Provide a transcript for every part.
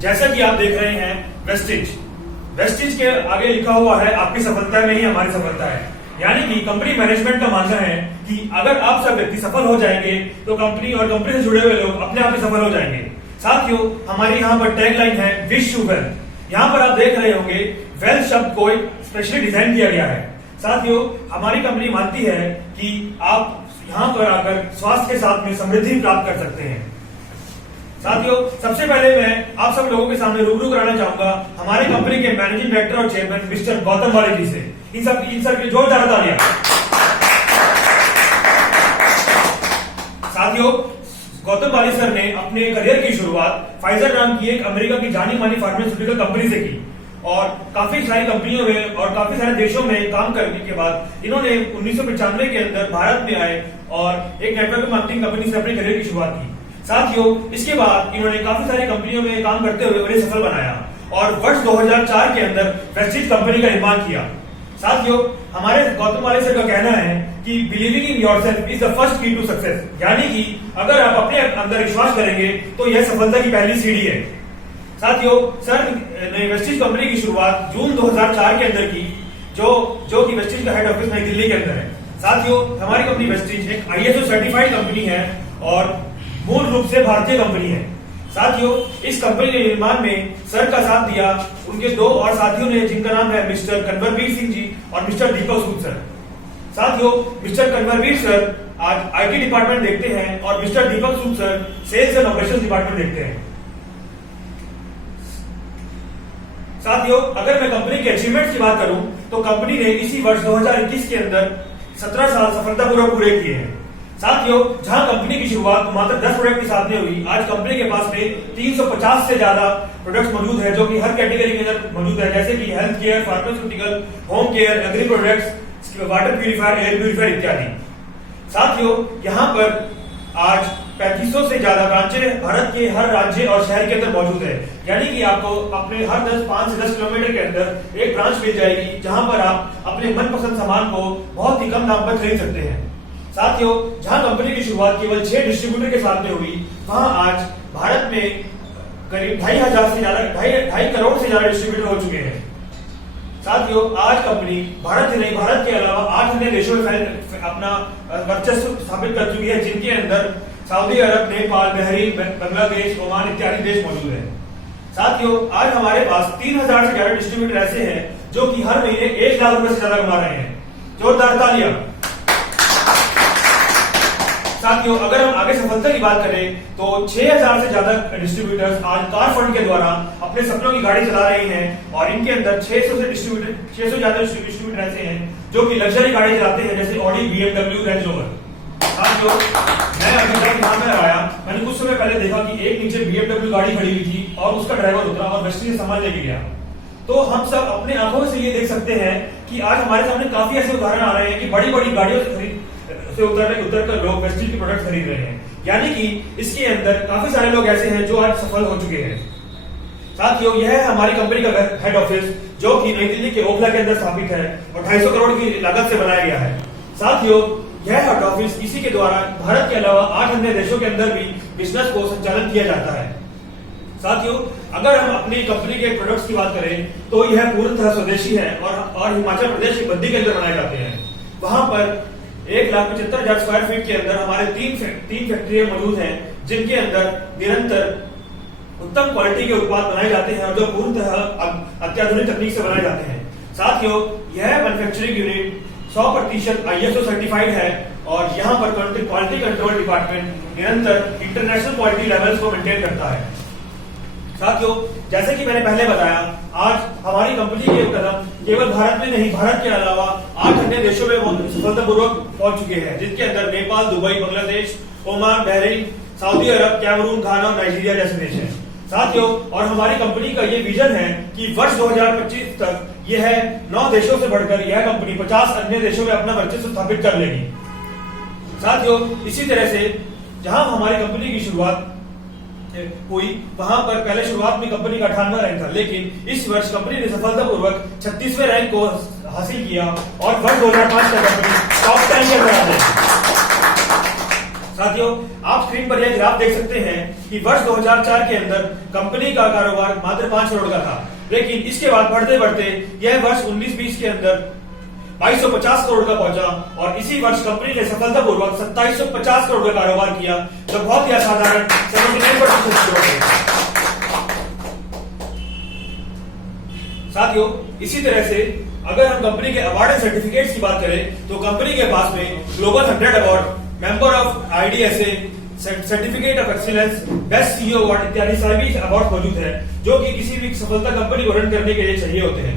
जैसा कि आप देख रहे हैं वेस्टिज। वेस्टिज के आगे लिखा हुआ है आपकी सफलता में ही हमारी सफलता है। यानी कि कंपनी मैनेजमेंट का मानना है कि अगर आप सब व्यक्ति सफल हो जाएंगे तो कंपनी और कंपनी से जुड़े हुए लोग अपने आप ही सफल हो जाएंगे। साथियों, हमारी यहाँ पर टैगलाइन है विश यू वेल्थ। यहाँ पर आप देख रहे होंगे वेल्थ शब्द को स्पेशली डिजाइन किया गया है। साथियों, हमारी कंपनी मानती है कि आप यहाँ पर आकर स्वास्थ्य के साथ में समृद्धि प्राप्त कर सकते हैं। साथियों, सबसे पहले मैं आप सब लोगों के सामने रूबरू कराना चाहूंगा हमारे कंपनी के मैनेजिंग डायरेक्टर और चेयरमैन मिस्टर गौतम वाले जी से। इन सब की जोरदार तालियां। साथियों, गौतम वाले सर ने अपने करियर की शुरुआत फाइजर नाम की एक अमेरिका की जानी मानी फार्मास्यूटिकल कंपनी से की और काफी सारी कंपनियों में और काफी सारे देशों में काम करने के बाद इन्होंने 1995 के अंदर भारत में आए और एक नेटवर्क मार्केटिंग कंपनी से अपने करियर की शुरुआत की। साथियों, इसके बाद इन्होंने काफी सारी कंपनियों में काम करते हुए उन्हें सफल बनाया और वर्ष 2004 के अंदर वेस्टिज कंपनी का निर्माण किया। साथियों, हमारे गौतम वाले सर का कहना है कि believing in yourself is the first की टू सक्सेस। यानी कि अगर आप अपने अंदर विश्वास करेंगे तो यह सफलता की पहली सीढ़ी है। साथियों, सर ने वेस्टिज कंपनी की शुरुआत जून 2004 के अंदर की, जो कि वेस्टिज का हेड ऑफिस नई दिल्ली के अंदर है। साथियों, हमारी कंपनी वेस्टिज एक ISO सर्टिफाइड कंपनी है और मूल रूप से भारतीय कंपनी है। साथियों, इस कंपनी के निर्माण में सर का साथ दिया उनके दो और साथियों ने, जिनका नाम है मिस्टर कन्वरवीर सिंह जी और मिस्टर दीपक सूद सर। साथियों, मिस्टर कन्वरवीर सर आज IT डिपार्टमेंट देखते हैं और mister Deepak Sood sir sales and operation department देखते हैं। साथियों, अगर मैं कंपनी के अचीवमेंट की बात करूं तो कंपनी ने इसी वर्ष 2021 के अंदर 17 साल सफलतापूर्वक पूरे किए हैं। साथियों, जहां कंपनी की शुरुआत मात्र 10 प्रोडक्ट के साथ में हुई, आज कंपनी के पास में 350 से ज्यादा प्रोडक्ट्स मौजूद है, जो कि हर कैटेगरी के अंदर मौजूद है, जैसे कि health care, pharmaceutical, home care, agri products, water purifier, air purifier इत्यादि। साथियों, यहाँ पर आज 3500 से ज्यादा ब्रांचें भारत के हर राज्य और शहर के अंदर मौजूद है। यानी कि आपको अपने हर 5 से 10 किलोमीटर के अंदर एक ब्रांच मिल जाएगी, जहां पर आप अपने मनपसंद सामान को बहुत ही कम दाम पर खरीद सकते हैं। साथियों, जहां कंपनी की शुरुआत केवल 6 डिस्ट्रीब्यूटर के साथ में हुई, वहां आज भारत में करीब 2.5 से ज्यादा 2.5 करोड़ से ज्यादा डिस्ट्रीब्यूटर हो चुके हैं। साथियों, आज कंपनी भारत ही नहीं, भारत के अलावा 8 अन्य देशों में अपना वर्चस्व स्थापित कर चुकी है, जिनके अंदर सऊदी अरब, नेपाल, बहरीन, बांग्लादेश, ओमान इत्यादि देश मौजूद है। साथियों, आज हमारे पास 3000 से ज्यादा डिस्ट्रीब्यूटर ऐसे हैं जो कि हर महीने 1 लाख रुपए से ज्यादा कमा रहे हैं। जोरदार तालियां। साथियों, अगर हम आगे सफलता की बात करें तो 6000 से ज्यादा डिस्ट्रीब्यूटर्स आज कार फंड के द्वारा अपने सपनों की गाड़ी चला रहे हैं और इनके अंदर 600 ज्यादा डिस्ट्रीब्यूटर ऐसे हैं जो कि लग्जरी गाड़ी चलाते हैं, जैसे ऑडी, BMW, रेंज रोवर। साथियों, मैं अभी तक यहाँ में आया, मैंने कुछ समय पहले देखा कि एक नीचे BMW गाड़ी खड़ी हुई थी और उसका ड्राइवर उतरा और वेस्टिज से सामान लेके गया। तो हम सब अपने आंखों से ये देख सकते हैं कि आज हमारे सामने काफी ऐसे उदाहरण आ रहे हैं कि बड़ी बड़ी गाड़ियों से उतर कर लोग वेस्टिज के प्रोडक्ट खरीद रहे हैं। यानी कि इसके अंदर काफी सारे लोग ऐसे हैं जो आज सफल हो चुके हैं। साथियों, यह है हमारी कंपनी का हेड ऑफिस, जो कि नई दिल्ली के ओखला के अंदर स्थापित है और 250 करोड़ की लागत से बनाया गया है। साथियों, यह हेड ऑफिस इसी के द्वारा भारत के अलावा 8 अन्य देशों के अंदर भी बिजनेस को संचालन किया जाता है। साथियों, अगर हम अपनी कंपनी के प्रोडक्ट्स की बात करें तो यह पूर्णतः स्वदेशी है और हिमाचल प्रदेश की बद्दी के अंदर बनाए जाते हैं। वहां पर 1,75,000 स्क्वायर फीट के अंदर हमारे तीन फैक्ट्रियां मौजूद हैं, जिनके अंदर निरंतर उत्तम क्वालिटी के उत्पाद बनाए जाते हैं और जो पूर्णतः अत्याधुनिक तकनीक से बनाए जाते हैं। साथियों, यह मैन्युफैक्चरिंग यूनिट 100% ISO सर्टिफाइड है और यहाँ पर क्वालिटी कंट्रोल डिपार्टमेंट निरंतर इंटरनेशनल क्वालिटी लेवल्स को मेंटेन करता है। साथियों, जैसे कि मैंने पहले बताया, आज हमारी कंपनी के कदम केवल भारत में नहीं, भारत के अलावा 8 अन्य देशों में सफलतापूर्वक पहुंच चुके हैं, जिनके अंदर Nepal, Dubai, Bangladesh, Oman, Bahrain, Saudi Arab, Cameroon, Ghana और नाइजीरिया जैसे देश हैं। साथियों, और हमारी कंपनी का ये विजन है कि वर्ष 2025 तक यह 9 देशों से बढ़कर यह कंपनी 50 अन्य देशों में अपना वर्चस्व स्थापित कर लेगी। साथियों, इसी तरह से जहां हमारी कंपनी की शुरुआत हुई, वहां पर पहले शुरुआत में कंपनी का 98वां रैंक था, लेकिन इस वर्ष कंपनी ने सफलतापूर्वक 36वें रैंक को हासिल किया और वर्ष 2005 तक कंपनी टॉप 10 के अंदर आ गई। साथियों, आप स्क्रीन पर यह ग्राफ देख सकते हैं कि वर्ष 2004 के अंदर कंपनी का कारोबार मात्र 5 करोड़ का था, लेकिन इसके बाद बढ़ते बढ़ते यह वर्ष 19-20 के अंदर 2250 करोड़ का पहुंचा और इसी वर्ष कंपनी ने सफलतापूर्वक 2750 करोड़ का कारोबार किया, जो बहुत ही असाधारण 79% ग्रोथ है। साथियों, इसी तरह से अगर हम कंपनी के अवार्ड एंड सर्टिफिकेट्स की बात करें तो कंपनी के पास में global 100 award, member of IDSA, certificate of excellence, best CEO award इत्यादि सभी अवार्ड मौजूद है, जो कि किसी भी सफलता कंपनी को रन करने के लिए चाहिए होते हैं।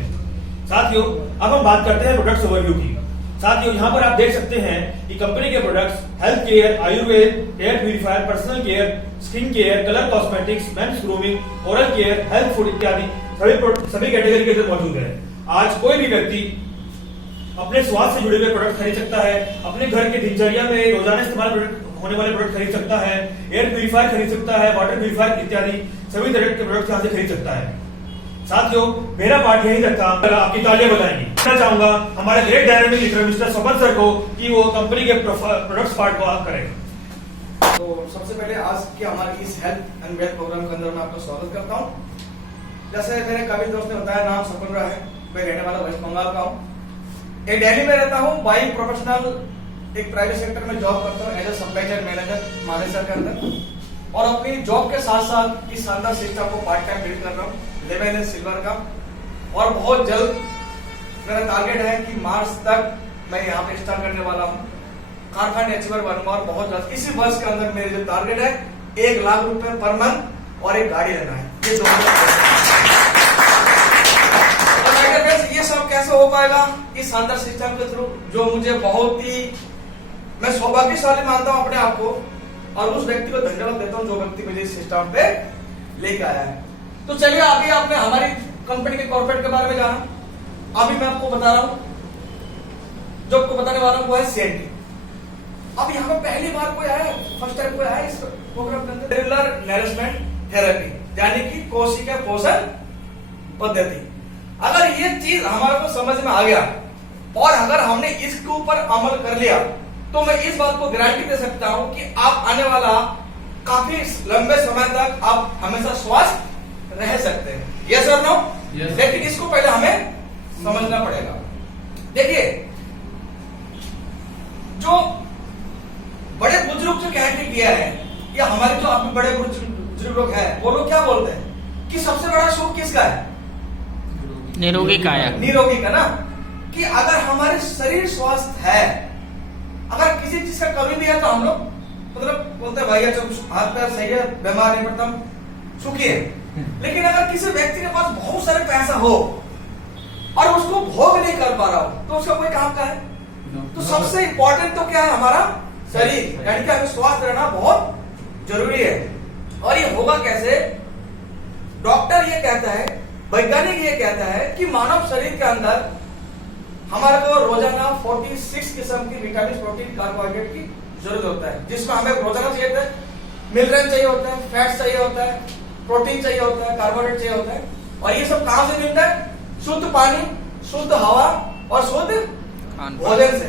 साथियों, अब हम बात करते हैं प्रोडक्ट्स ओवरव्यू की। साथियों, यहाँ पर आप देख सकते हैं कि कंपनी के products health care, Ayurveda, air purifier, personal care, skin care, colour cosmetics, mains grooming, oral care, health food इत्यादि सभी कैटेगरी के अंदर मौजूद है। आज कोई भी व्यक्ति अपने स्वास्थ्य से जुड़े हुए प्रोडक्ट खरीद सकता है, अपने घर के दिनचर्या में रोजाना इस्तेमाल होने वाले प्रोडक्ट खरीद सकता है, एयर प्यूरिफायर खरीद सकता है, वाटर प्यूरिफायर इत्यादि सभी तरह के प्रोडक्ट यहाँ से खरीद सकता है। साथियों, मेरा पार्ट यही तक था, आपकी तालियां बजाएंगी। मैं चाहूंगा हमारे ग्रेट डायनामिक लीडर मिस्टर स्वपन सर को कि वो कंपनी के प्रोडक्ट्स पार्ट को आप करें। तो सबसे पहले आज के हमारे इस हेल्थ एंड वेल्थ प्रोग्राम के अंदर मैं आपका स्वागत करता हूँ। जैसे मेरे कभी दोस्त ने बताया, नाम स्वपन राय है, मैं रहने वाला वेस्ट बंगाल का हूँ। एक दिल्ली में रहता हूँ, बाई प्रोफेशनल एक प्राइवेट सेक्टर में जॉब करता हूँ as a supply chain manager Manesar के अंदर, और अपनी जॉब के साथ साथ इस शानदार सिस्टम को पार्ट टाइम बिल्ड कर रहा हूँ, लेवल एंड सिल्वर का। और बहुत जल्द मेरा टारगेट है कि मार्च तक मैं यहाँ पे स्टार्ट करने वाला हूँ, कारखाने अचीवर बनूंगा। और बहुत जल्द इसी वर्ष के अंदर मेरे जो टारगेट है 1 लाख रुपए पर मंथ और एक गाड़ी लेना है। ये ये सब कैसे हो पाएगा? इस शानदार सिस्टम के थ्रू, जो मुझे बहुत ही मैं सौभाग्यशाली मानता हूं अपने आप को, और उस व्यक्ति को धन्यवाद देता हूं जो व्यक्ति मुझे इस सिस्टम पे लेके आया है। तो चलिए, अभी आपने हमारी कंपनी के कॉर्पोरेट के बारे में जाना। अभी मैं आपको बता रहा हूं, जो आपको बताने वाला हूं वो है CNT। अब यहाँ पे पहली बार कोई आया, फर्स्ट टाइम कोई आया इस प्रोग्राम के अंदर, सेलुलर नरिशमेंट थेरेपी, यानी कि कोशिका पोषण पद्धति। अगर ये चीज हमारे को समझ में आ गया और अगर हमने इसके ऊपर अमल कर लिया, तो मैं इस बात को गारंटी दे सकता हूं कि आप आने वाला काफी लंबे समय तक आप हमेशा स्वस्थ रह सकते हैं। यस और नो? लेकिन इसको पहले हमें समझना पड़ेगा। देखिए, जो बड़े बुजुर्ग जो कहते किया है, या हमारे जो आप बड़े बुजुर्ग लोग हैं, वो लोग क्या बोलते हैं कि सबसे बड़ा सुख किसका है? निरोगी काया, निरोगी का ना। कि अगर हमारे शरीर स्वस्थ है, अगर किसी चीज का कमी भी है तो हम लोग मतलब बोलते हैं भाई अच्छा हाथ पैर सही है, बीमार नहीं पड़ता, सुखी है। लेकिन अगर किसी व्यक्ति के पास बहुत सारे पैसा हो और उसको भोग नहीं कर पा रहा हो, तो उसका कोई काम का है? तो सबसे इंपॉर्टेंट तो क्या है? हमारा शरीर, यानी कि हमें स्वस्थ रहना बहुत जरूरी है। और ये होगा कैसे? डॉक्टर ये कहता है, वैज्ञानिक ये कहता है कि मानव शरीर के अंदर हमारे को रोजाना 46 किस्म की विटामिन, प्रोटीन, कार्बोहाइड्रेट की जरूरत होता है, जिसमें हमें रोजाना चाहिए होता है, मिनरल चाहिए होता है, फैट चाहिए होता है, प्रोटीन चाहिए होता है, कार्बोहाइड्रेट चाहिए होता है। और ये सब कहां से मिलता है? शुद्ध पानी, शुद्ध हवा और शुद्ध भोजन से।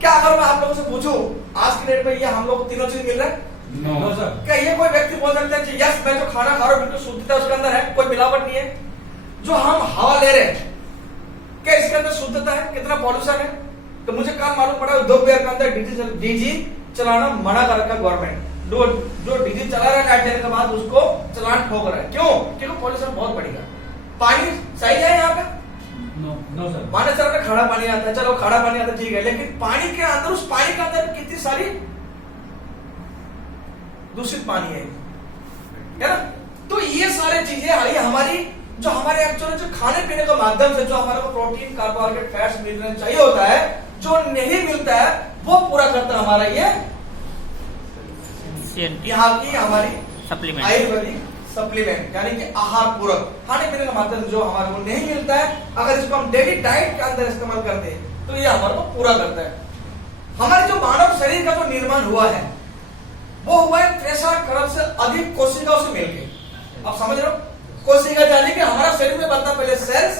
क्या अगर मैं आप लोगों से पूछूं, आज की डेट में ये हम लोग तीनों चीज मिल रहा है? No sir. क्या ये कोई व्यक्ति बोल सकता है कि यस मैं जो खाना खा रहा हूं बिल्कुल शुद्धता उसके अंदर है, कोई मिलावट नहीं है? जो हम हवा ले रहे हैं, क्या इसके अंदर शुद्धता है? कितना पॉल्यूशन है? तो मुझे कल मालूम पड़ा उद्योग विभाग के अंदर डीजी चलाना मना कर रखा गवर्नमेंट। जो डीजी चला रहा है लाइट देने के बाद उसको चलान ठोक रहा है। क्यों? क्योंकि पॉल्यूशन बहुत बढ़ेगा। पानी सही है यहाँ पे? No sir. माने सर में खारा पानी आता है, चलो खारा पानी आता है ठीक है, लेकिन पानी के अंदर, उस पानी के अंदर कितनी सारी दूषित पानी है ना? तो ये सारी चीजें हमारी जो हमारे एक्चुअली जो खाने पीने के माध्यम से जो हमारे को प्रोटीन, कार्बोहाइड्रेट, फैट्स, मिनरल चाहिए होता है, जो नहीं मिलता है वो पूरा करता है हमारा ये यहाँ की हमारी सप्लीमेंट, आयुर्वेदिक सप्लीमेंट, यानी कि आहार पूरक खाने पीने के माध्यम से जो हमारे को नहीं मिलता है, अगर इसको हम डेली डाइट के अंदर इस्तेमाल करते हैं तो ये हमारे को पूरा करता है। हमारे जो मानव शरीर का जो निर्माण हुआ है वो हुआ है 63 करोड़ से अधिक कोशिकाओं से मिलकर। आप समझ रहे हो? कोशिका यानी कि हमारा शरीर में बनता है पहले सेल्स,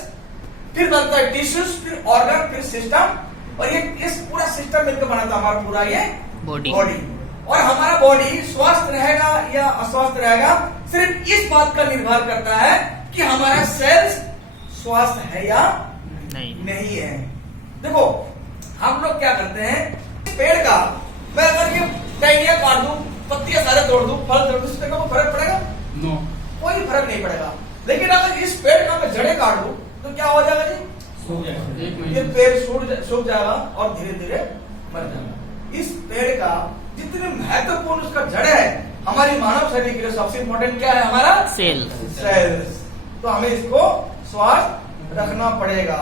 फिर बनता है टिश्यूज, फिर ऑर्गन, फिर सिस्टम, और ये इस पूरा सिस्टम मिलकर बनाता है हमारा पूरा ये बॉडी। और हमारा बॉडी स्वस्थ रहेगा या अस्वस्थ रहेगा सिर्फ इस बात का निर्भर करता है कि हमारा सेल्स स्वस्थ है या नहीं है। देखो हम लोग क्या करते हैं, पेड़ का मैं अगर ये टहनियां काट दूं, पत्तियां सारे तोड़ दूं, फल तोड़ दूं, इसमें कोई फर्क पड़ेगा? नो, कोई फर्क नहीं पड़ेगा। लेकिन अगर इस पेड़ का मैं जड़ें काट दूं तो क्या हो जाएगा जी? ये पेड़ सूख जाएगा और धीरे धीरे मर जाएगा। इस पेड़ का जितने महत्वपूर्ण उसका जड़ है, हमारी मानव शरीर के लिए सबसे इंपॉर्टेंट क्या है? हमारा सेल्स। तो हमें इसको स्वस्थ रखना पड़ेगा।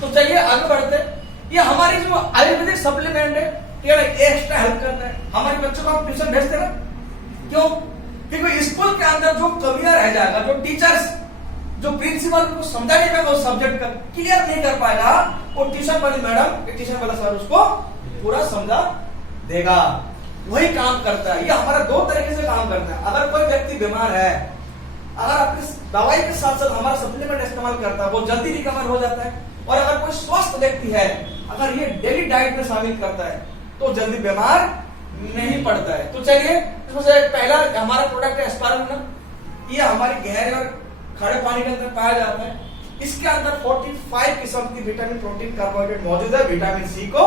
तो चलिए आगे बढ़ते। ये हमारी जो आयुर्वेदिक सप्लीमेंट है, ये एक्स्ट्रा हेल्प करता है। हमारे बच्चों को हम ट्यूशन भेजते ना, क्यों? क्योंकि स्कूल के अंदर जो कमियां रह जाएगा, जो टीचर्स जो प्रिंसिपल को समझा नहीं पाएगा, उस सब्जेक्ट का क्लियर नहीं कर पाएगा, वो ट्यूशन वाली मैडम, ट्यूशन वाला सर उसको पूरा समझा देगा। वही काम करता है। ये हमारा दो तरीके से काम करता है। अगर कोई व्यक्ति बीमार है, अगर अपनी दवाई के साथ साथ हमारा सप्लीमेंट इस्तेमाल करता है, वो जल्दी रिकवर हो जाता है। और अगर कोई स्वस्थ व्यक्ति है, अगर ये डेली डाइट में शामिल करता है, तो जल्दी बीमार नहीं पड़ता है। तो चलिए इसमें से पहला हमारा प्रोडक्ट है एस्पारुलिना। ये हमारी गहरे और खड़े पानी के अंदर पाया जाता है। इसके अंदर 45 किस्म की विटामिन, प्रोटीन, कार्बोहाइड्रेट मौजूद है, विटामिन सी को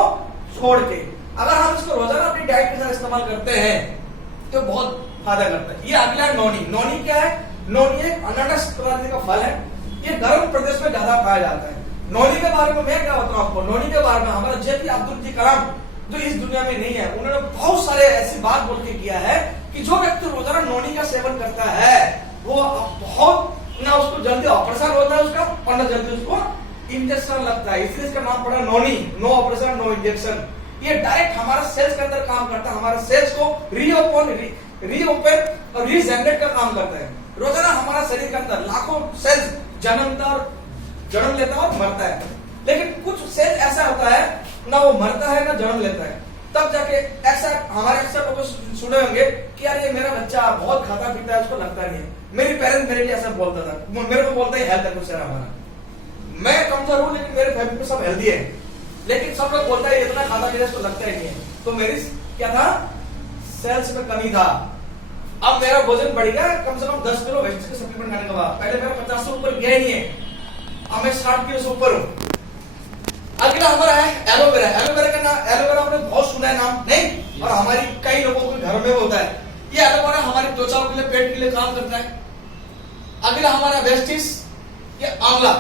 छोड़ के। अगर हम इसको रोजाना अपनी डाइट के साथ इस्तेमाल करते हैं तो बहुत फायदा करता है। ये अगला है नोनी। नोनी क्या है? नोनी एक अनानस प्रजाति का फल है। ये गर्म प्रदेश में ज्यादा पाया जाता है। नोनी के बारे में मैं क्या बताऊं आपको? नोनी के बारे में हमारा जेपी अब्दुल कलाम जो इस दुनिया में नहीं है, उन्होंने बहुत सारे ऐसी बात बोल के किया है कि जो व्यक्ति रोजाना नोनी का सेवन करता है, वो बहुत ना उसको जल्दी ऑपरेशन होता है उसका, और ना जल्दी उसको इंजेक्शन लगता है। इसलिए इसका नाम पड़ा Noni. No operation no injection. ये डायरेक्ट हमारा सेल्स के अंदर काम करता है। हमारा सेल्स को रीओपन और रीजेनरेट का काम करता है। रोजाना हमारा शरीर के अंदर लाखों सेल्स जन्म लेता है और मरता है। लेकिन कुछ सेल्स ऐसा होता है, ना वो मरता है ना जन्म लेता है। तब जाके ऐसा हमारे अक्सर लोग सुने होंगे कि यार ये मेरा बच्चा बहुत खाता पीता है, उसको लगता नहीं है। मेरी पेरेंट्स मेरे लिए ऐसा बोलता था, मेरे को बोलता है हेल्थ है कुछ हमारा। मैं कमजोर हूं लेकिन मेरे फैमिली में सब हेल्दी है, लेकिन सब लोग बोलता है इतना खाता पीता इसको लगता ही नहीं है। तो मेरी क्या था? सेल्स में कमी था। अब मेरा वजन बढ़ गया कम से कम 10 किलो वेजिटेबल सप्लीमेंट खाने के बाद। पहले मेरा 50 से ऊपर गया ही नहीं है, अब मैं 60 किलो से ऊपर हूं। अगला हमारा है एलोवेरा। एलोवेरा का नाम, एलोवेरा आपने बहुत सुना है नाम नहीं? और हमारी कई लोगों के घर में होता है। ये एलोवेरा हमारी त्वचा के लिए, पेट के लिए काम करता है। अगला हमारा वेस्टिस, ये आंवला।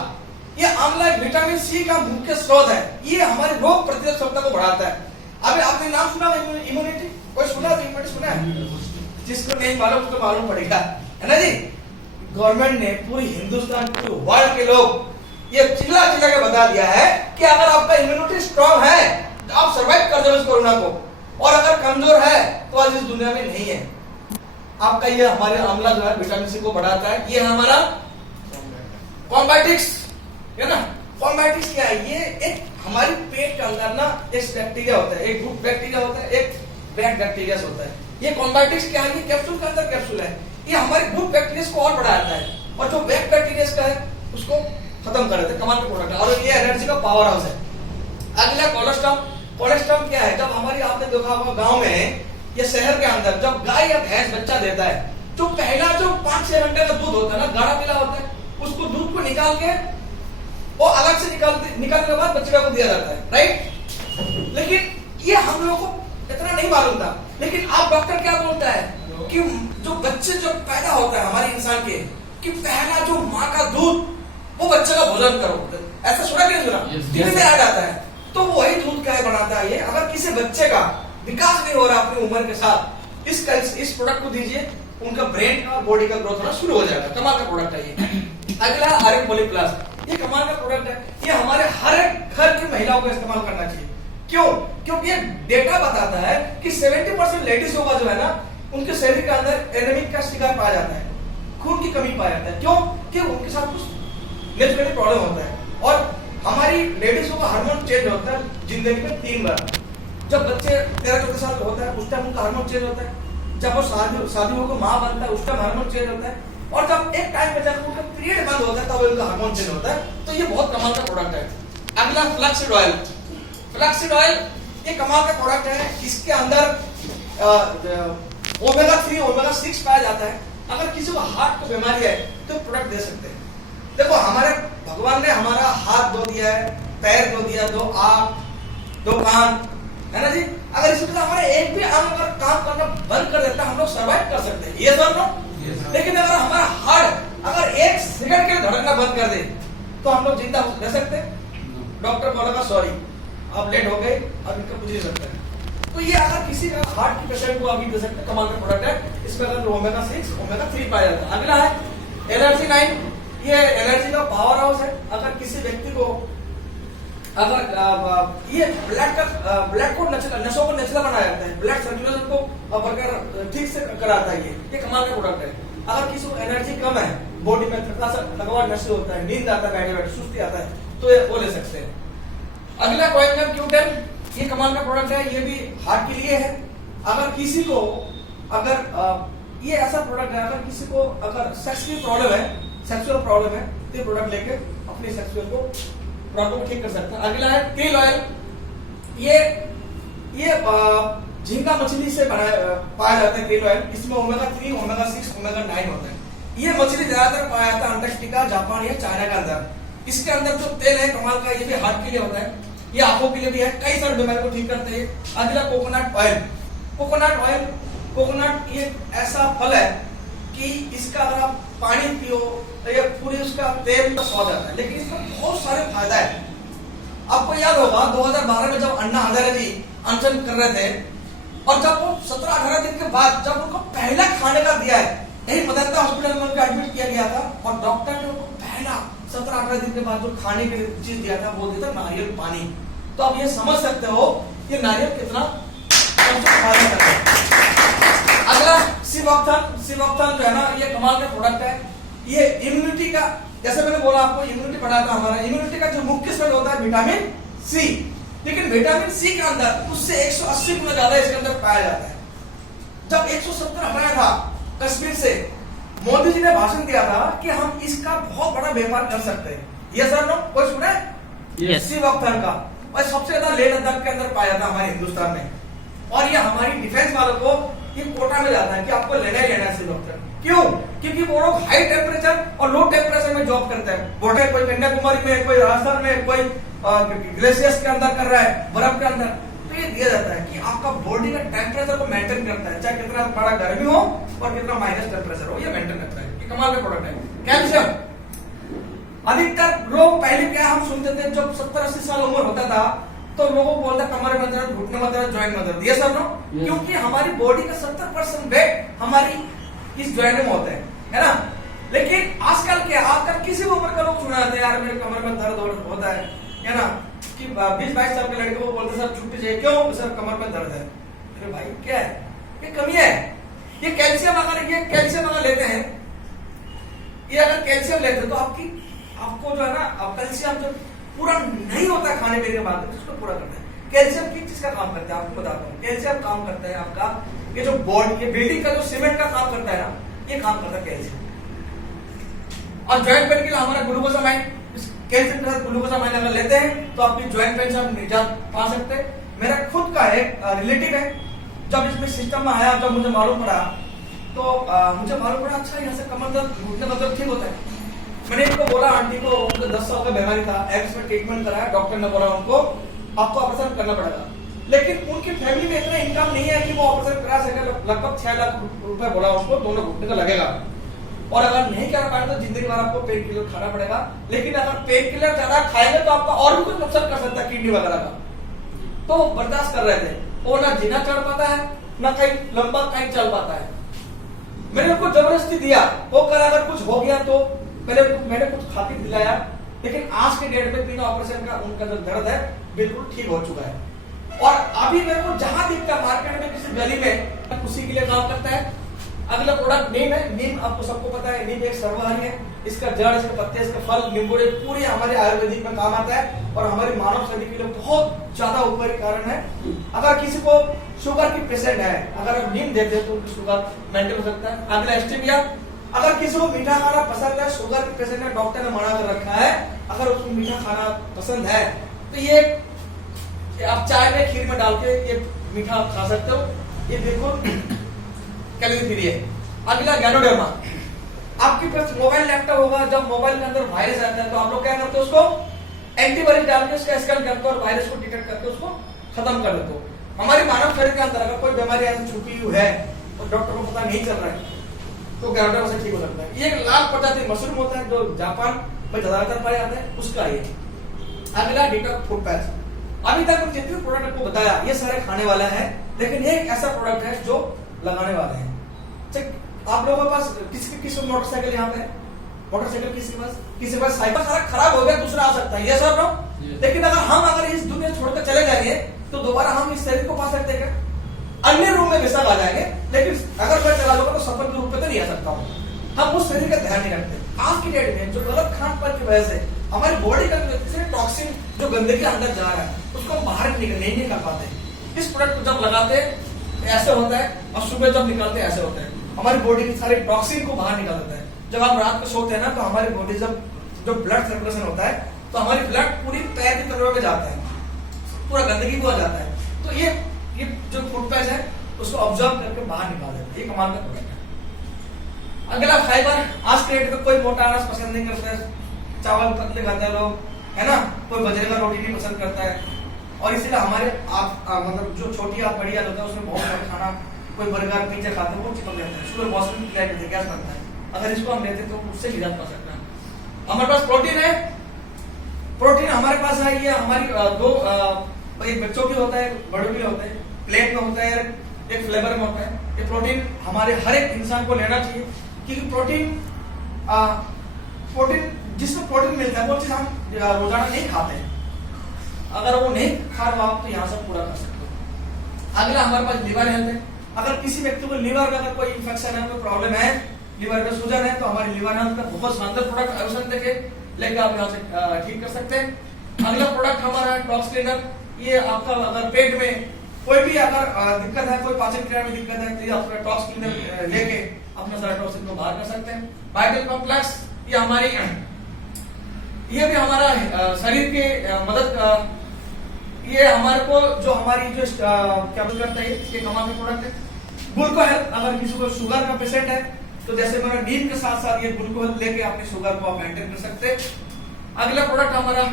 ये आंवला विटामिन सी का मुख्य स्रोत है। ये हमारी रोग प्रतिरोधक क्षमता को बढ़ाता है। अभी आपने नाम सुना इम्यूनिटी? कोई सुना? इम्यूनिटी सुना है? जिसको नहीं मालूम उसको मालूम पड़ेगा, है ना जी? गवर्नमेंट ने पूरी हिंदुस्तान, पूरे वर्ल्ड के लोग ये चिल्ला के बता दिया है कि अगर आपका इम्यूनिटी स्ट्रांग है तो आप सर्वाइव कर दोगे इस कोरोना को, और अगर कमजोर है तो आज इस दुनिया में नहीं है। आपका ये हमारे आंवला जो है विटामिन सी को बढ़ाता है। ये हमारा कॉम्बाइटिक्स है ना। कॉम्बाइटिक्स क्या है? ये एक हमारी पेट के अंदर ना एक बैक्टीरिया होता है, एक गुड बैक्टीरिया होता है, एक बैड बैक्टीरिया होता है। ये कॉम्बाइटिक्स क्या है? ये कैप्सूल के अंदर कैप्सूल है। ये हमारे गुड बैक्टीरिया को और बढ़ाता है, और जो बैड बैक्टीरिया का है उसको खत्म कर देते हैं। कमाल का प्रोडक्ट है, और ये एनर्जी का पावर हाउस है। अगला कोलेस्ट्रॉल। कोलेस्ट्रॉल क्या है? जब हमारी, आपने देखा होगा गांव में या शहर के अंदर, जब गाय या भैंस बच्चा देता है, तो पहला जो 5-6 घंटे का दूध होता है ना, गाढ़ा पीला होता है, उसको दूध को निकाल के वो अलग से निकालने के बाद बच्चे को दिया जाता है, राइट? लेकिन ये हम लोगों को इतना नहीं मालूम था। लेकिन आप डॉक्टर क्या बोलता है कि जो बच्चे जो पैदा होता है हमारे इंसान के, कि पहला जो माँ का दूध वो बच्चे का भोजन करो, ऐसा सुना कि नहीं सुना? टीवी में आ जाता है। तो वही दूध क्या बनाता है? ये अगर किसी बच्चे का विकास नहीं हो रहा अपनी उम्र के साथ, इस प्रोडक्ट को दीजिए, उनका ब्रेन का और बॉडी का ग्रोथ होना शुरू हो जाएगा। कमाल का प्रोडक्ट है ये। अगला आर्यन पॉली प्लस। ये कमाल का प्रोडक्ट है। ये हमारे हर एक घर की महिलाओं को इस्तेमाल करना चाहिए। क्यों? क्योंकि ये डेटा बताता है कि 70% लेडीज होगा जो है ना, उनके शरीर के अंदर एनीमिक का शिकार पाया जाता है, खून की कमी पाया जाता है। क्यों? कि उनके साथ कुछ नेचुरली प्रॉब्लम होता है। और हमारी लेडीज का हार्मोन चेंज होता है जिंदगी में 3 बार। जब बच्चे 13-14 साल का होता है उस टाइम उनका हार्मोन चेंज होता है। जब वो शादी होकर माँ बनता है उस टाइम हार्मोन चेंज होता है। और जब एक टाइम पे जब उनका पीरियड बंद होता है तब उनका हार्मोन चेंज होता है। तो ये बहुत कमाल का प्रोडक्ट है। अगला फ्लैक्सीड ऑयल। फ्लैक्सीड ऑयल ये कमाल का प्रोडक्ट है। इसके अंदर ओमेगा 3 ओमेगा 6 पाया जाता है। अगर किसी को हार्ट की बीमारी है तो प्रोडक्ट दे सकते हैं। देखो हमारे भगवान ने हमारा हाथ दो दिया है, पैर दो दिया, 2 आंख, 2 कान, है ना जी। अगर इसमें से हमारे एक भी अंग अगर काम करना बंद कर देता है, हम लोग सर्वाइव कर सकते हैं, ये सर नो। लेकिन अगर हमारा हार्ट अगर 1 सेकंड के लिए धड़कना बंद कर दे तो हम लोग जिंदा रह सकते हैं? डॉक्टर बोलेगा सॉरी आप लेट हो गए, अब इनका कुछ नहीं सकता है। तो ये अगर किसी का हार्ट की पेशेंट को अभी दे सकते हैं, कमाल का प्रोडक्ट है। इसमें अगर ओमेगा 6 ओमेगा 3 पाया जाता है। अगला है एनर्जी 9, ये एनर्जी का पावर हाउस है। अगर किसी व्यक्ति को अगर ये ब्लड को नसों को नेचुरल बनाया जाता है, ब्लड सर्कुलेशन को ठीक से कराता है। ये कमाल का प्रोडक्ट है। अगर किसी को एनर्जी कम है, बॉडी में थकावट महसूस होता है, नींद आता है, बैठे बैठे सुस्ती आता है, तो ये वो ले सकते हैं। अगला कोएंजम Q10, ये कमाल का प्रोडक्ट है, ये भी हार्ट के लिए है। अगर किसी को अगर ये ऐसा प्रोडक्ट है, अगर किसी को अगर सेक्स की प्रॉब्लम है, सेक्सुअल प्रॉब्लम है, तो ये प्रोडक्ट लेके अपने सेक्सुअल को प्रॉब्लम ठीक कर सकते हैं। अगला है टेल ऑयल, ये झींगा मछली से पाया जाता है टेल ऑयल। इसमें ओमेगा 3 ओमेगा 6 ओमेगा 9 होता है। ये मछली ज्यादातर पाया जाता है अंटार्कटिका, जापान या चाइना के अंदर। इसके अंदर जो तेल है कमाल का, ये भी हार्ट के लिए होता है, ये आंखों के लिए भी है, कई सारी बीमारी को ठीक करते हैं। अगला कोकोनट ऑयल, कोकोनट ये ऐसा फल है कि इसका अगर आप पानी पियो तो ये पूरी उसका तेल का स्वाद आता है, लेकिन इसका बहुत सारे फायदा है। आपको याद होगा 2012 में जब अन्ना हजारे जी अनशन कर रहे थे, और जब वो 17-18 दिन के बाद जब उनको पहला खाने का दिया है, यही मदरता हॉस्पिटल में उनको एडमिट किया गया था, और डॉक्टर ने उनको पहला 17-18 दिन के बाद जो खाने के लिए चीज दिया था वो दिया था नारियल पानी। तो आप ये समझ सकते हो ये नारियल कितना फायदा करता है। अगला सिवोक्थन जो है ना, ये कमाल का प्रोडक्ट है। ये इम्यूनिटी का, जैसे मैंने बोला आपको इम्यूनिटी बढ़ाता है। हमारा इम्यूनिटी का जो मुख्य स्रोत होता है विटामिन सी, लेकिन विटामिन सी के अंदर उससे 180 गुना ज्यादा इसके अंदर पाया जाता है। जब 170 हटाया था कश्मीर से, मोदी जी ने भाषण दिया था कि हम इसका बहुत बड़ा व्यापार कर सकते हैं। ये सर नो कोई सुना है? सिवोक्थन का, और सबसे ज्यादा लेह लद्दाख के अंदर पाया था हमारे हिंदुस्तान में। और ये हमारी डिफेंस वालों को ये कोटा में जाता है कि आपको लेना ही लेना है सिवोक्थन। क्यों? क्योंकि वो लोग हाई टेम्परेचर और लो टेम्परेचर में जॉब करते हैं। बॉर्डर कोई कन्याकुमारी में, कोई राजस्थान में, कोई ग्लेशियर्स के अंदर कर रहा है, बर्फ के अंदर, तो ये दिया जाता है कि आपका बॉडी का टेम्परेचर को मेंटेन करता है, चाहे कितना बड़ा गर्मी हो और कितना माइनस टेम्परेचर हो, ये मेंटेन करता है। ये कमाल का प्रोडक्ट है। कैल्शियम, अधिकतर लोग पहले क्या हम सुनते थे, जब 70-80 साल उम्र होता था तो लोगों को बोलता कमर में दर्द, घुटने में दर्द, जॉइंट में दर्द। ये सब नो, क्योंकि हमारी बॉडी का 70% वेट हमारी इस जॉइंट में होता है ना। लेकिन आजकल क्या, आजकल किसी भी उम्र का लोग सुना जाते हैं यार मेरे कमर में दर्द होता है ना, कि 20-22 साल के लड़के को बोलते सर छुट्टी चाहिए, क्यों सर कमर में दर्द है। अरे भाई क्या है, ये कमी है। ये कैल्शियम अगर लेते हैं, ये अगर कैल्शियम लेते हैं तो आपको जो है ना, कैल्शियम जो पूरा नहीं होता खाने पीने के बाद उसको पूरा करता है। कैल्शियम किस चीज का काम करता है आपको बताता हूँ। कैल्शियम काम करता है आपका ये जो बॉडी, ये बिल्डिंग का जो सीमेंट का काम करता है ना, ये काम करता है कैल्शियम। और जॉइंट पेन के लिए हमारा ग्लूकोसामाइन, कैल्शियम के साथ ग्लूकोसामाइन अगर लेते हैं तो आपकी जॉइंट पेन से आप निजात पा सकते हैं। मेरा खुद का एक रिलेटिव है, जब इसमें सिस्टम में आया, जब मुझे मालूम पड़ा तो मुझे मालूम पड़ा अच्छा यहाँ से कमर दर्द, घुटने का दर्द ठीक होता है। मैंने इनको बोला, आंटी को उनको 10 साल का बीमारी था, एक्स में ट्रीटमेंट कराया, डॉक्टर ने बोला उनको आपको ऑपरेशन करना पड़ेगा। लेकिन उनकी फैमिली में इतना इनकम नहीं है कि वो ऑपरेशन करा सके। लगभग 6 लाख रुपए बोला उनको, दोनों घुटने का लगेगा, और अगर नहीं करा पाए तो जिंदगी भर आपको पेन किलर खाना पड़ेगा। लेकिन अगर पेन किलर ज्यादा खाएंगे तो आपका और भी कुछ नुकसान कर सकता है, किडनी वगैरह का। तो बर्दाश्त कर रहे थे, वो ना जीना चढ़ पाता है, ना कहीं लंबा कहीं चल पाता है। मैंने उनको जबरदस्ती दिया, वो कर अगर कुछ हो गया तो पहले मैंने कुछ खा के दिलाया, लेकिन आज के डेट में बिना ऑपरेशन का उनका जो दर्द है बिल्कुल ठीक हो चुका है। और अभी मेरे को जहां दिखता है मार्केट में किसी गली में, उसी के लिए काम करता है। अगला प्रोडक्ट नीम है। नीम आपको सबको पता है, नीम एक सर्वहारी है। इसका जड़, इसके पत्ते, इसका फल, नींबूड़े पूरे हमारे आयुर्वेदिक में काम आता है और हमारे मानव शरीर के लिए बहुत ज्यादा उपयोगी कारण है। अगर किसी को शुगर की पेशेंट है, अगर आप नीम देते तो उनकी शुगर मेंटेन हो सकता है। अगला स्टीविया, अगर किसी को मीठा खाना पसंद है, शुगर की पेशेंट है, डॉक्टर ने मना कर रखा है, अगर उसको मीठा खाना पसंद है तो ये आप चाय में, खीर में डाल के ये मीठा खा सकते हो। ये बिल्कुल कैलोरी फ्री है। अगला गैनोडर्मा, आपके पास मोबाइल लैपटॉप होगा, जब मोबाइल के अंदर वायरस आता है तो आप लोग क्या करते हो, उसको एंटीवायरस डाल के उसका स्कैन करते हो और वायरस को डिटेक्ट करके उसको खत्म कर देते हो। हमारे मानव शरीर के अंदर अगर कोई बीमारी ऐसी छुपी हुई है और डॉक्टर को पता नहीं चल रहा है तो गैनोडर्मा से ठीक हो सकता है। ये एक लाल प्रजाति मशरूम होता है जो जापान में ज्यादातर पाया जाता है, उसका ये। अगला डिटॉक्स फूड पैच, अभी तक हम जितने प्रोडक्ट आपको बताया ये सारे खाने वाला है, लेकिन ये एक ऐसा प्रोडक्ट है जो लगाने वाले हैं। आप लोगों के पास किस मोटरसाइकिल यहाँ पे, मोटरसाइकिल किसी के पास साइकिल सारा खराब हो गया, दूसरा आ सकता है, ये सब लोग। लेकिन अगर इस दुनिया छोड़कर चले जाएंगे तो दोबारा हम इस शरीर को पा सकते हैं, अन्य रूप में बेशक आ जाएंगे, लेकिन अगर मैं चला लूंगा तो सफल के रूप में तो नहीं आ सकता हूँ। हम उस शरीर का ध्यान नहीं रखते। आज की डेट में जो गलत खान पान की वजह से हमारी बॉडी का टॉक्सिन जो गंदगी अंदर जा रहा है उसको हम बाहर नहीं निकाल पाते। इस प्रोडक्ट को जब लगाते ऐसे होता है और सुबह जब निकालते ऐसे होता है, हमारी बॉडी की सारी टॉक्सिन को बाहर निकाल देता है। जब आप रात को सोते हैं ना तो हमारी बॉडी जब जो ब्लड सर्कुलेशन होता है तो हमारी ब्लड पूरी पैर की तरफ में जाता है, पूरा गंदगी को आ जाता है। तो ये जो फूड पैच है उसको ऑब्जर्व करके बाहर निकाल देता है। ये कमाल का प्रोडक्ट है। अगला फाइबर, आज के डेट में कोई मोटा अनाज पसंद नहीं करता है, चावल पतले खाते हैं लोग, है ना, कोई बजरे का रोटी नहीं पसंद करता है। और इसीलिए हमारे मतलब जो छोटी आप बड़ी होता है उसमें बहुत सारा खाना, कोई बर्गर पिज्जा खाते हैं वो चिपक जाता है, शुगर मॉस्फेट गैस बनता है। अगर इसको हम लेते तो उससे निजात पा सकते हैं। हमारे पास प्रोटीन है, प्रोटीन हमारे पास है, ये हमारी दो एक बच्चों की होता है, बड़ों के होता है, प्लेट में होता है, एक फ्लेवर में होता है। ये प्रोटीन हमारे हर एक इंसान को लेना चाहिए, क्योंकि प्रोटीन जिसको प्रोटीन मिलता है वो चीज हम रोजाना नहीं खाते हैं। अगर वो नहीं खा रहे आप तो यहाँ से पूरा कर सकते हो। अगला हमारे पास लीवर हेल्थ है। अगर किसी व्यक्ति को लीवर में अगर कोई इंफेक्शन है, कोई प्रॉब्लम है, लीवर में सूजन है, तो हमारी लीवर हेल्थ का बहुत शानदार प्रोडक्ट आयोजन देखे लेके आप यहाँ से ठीक कर सकते हैं। अगला प्रोडक्ट हमारा है टॉक्स क्लीनर। ये आपका अगर पेट में कोई भी अगर दिक्कत है, कोई पाचन क्रिया में दिक्कत है, तो ये आपका टॉक्स क्लीनर लेके अपना सारा टॉक्सिन को बाहर कर सकते हैं। वाइटल कॉम्प्लेक्स, ये भी हमारा शरीर के मदद, ये हमारे को जो हमारी जो क्या करता है, ये कमाल का प्रोडक्ट है। ग्लूको हेल्थ, अगर किसी को शुगर का पेशेंट है तो जैसे मेरा नींद के साथ साथ ये ग्लूको हेल्थ लेके अपने शुगर को आप मेंटेन कर सकते हैं। अगला प्रोडक्ट हमारा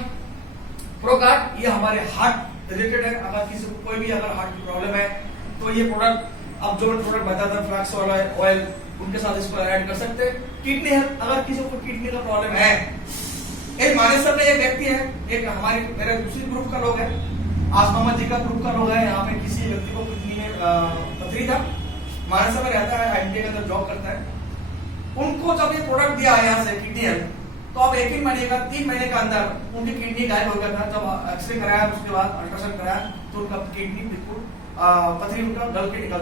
प्रोगार्ड, ये हमारे हार्ट रिलेटेड है। अगर किसी को कोई भी अगर हार्ट की प्रॉब्लम है तो ये प्रोडक्ट अब जो प्रोडक्ट बताया था फ्लैक्स ऑयल उनके साथ इसको ऐड कर सकते हैं। किडनी हेल्थ, अगर किसी को किडनी का प्रॉब्लम है, एक मानेसर में एक व्यक्ति है, एक हमारे मेरे दूसरी ग्रुप का लोग है, आसमामा जी का ग्रुप का लोग है, यहाँ पे किसी व्यक्ति को किडनी में पथरी था, मानेसर में रहता है, IIT के अंदर जॉब करता है। उनको जब ये प्रोडक्ट दिया है यहाँ से किडनी हेल्थ, तो अब 3 महीने का अंदर उनकी किडनी गायब हो गया था। जब एक्सरे कराया उसके बाद अल्ट्रासाउंड कराया तो उनका किडनी बिल्कुल पथरी उनका गल के निकल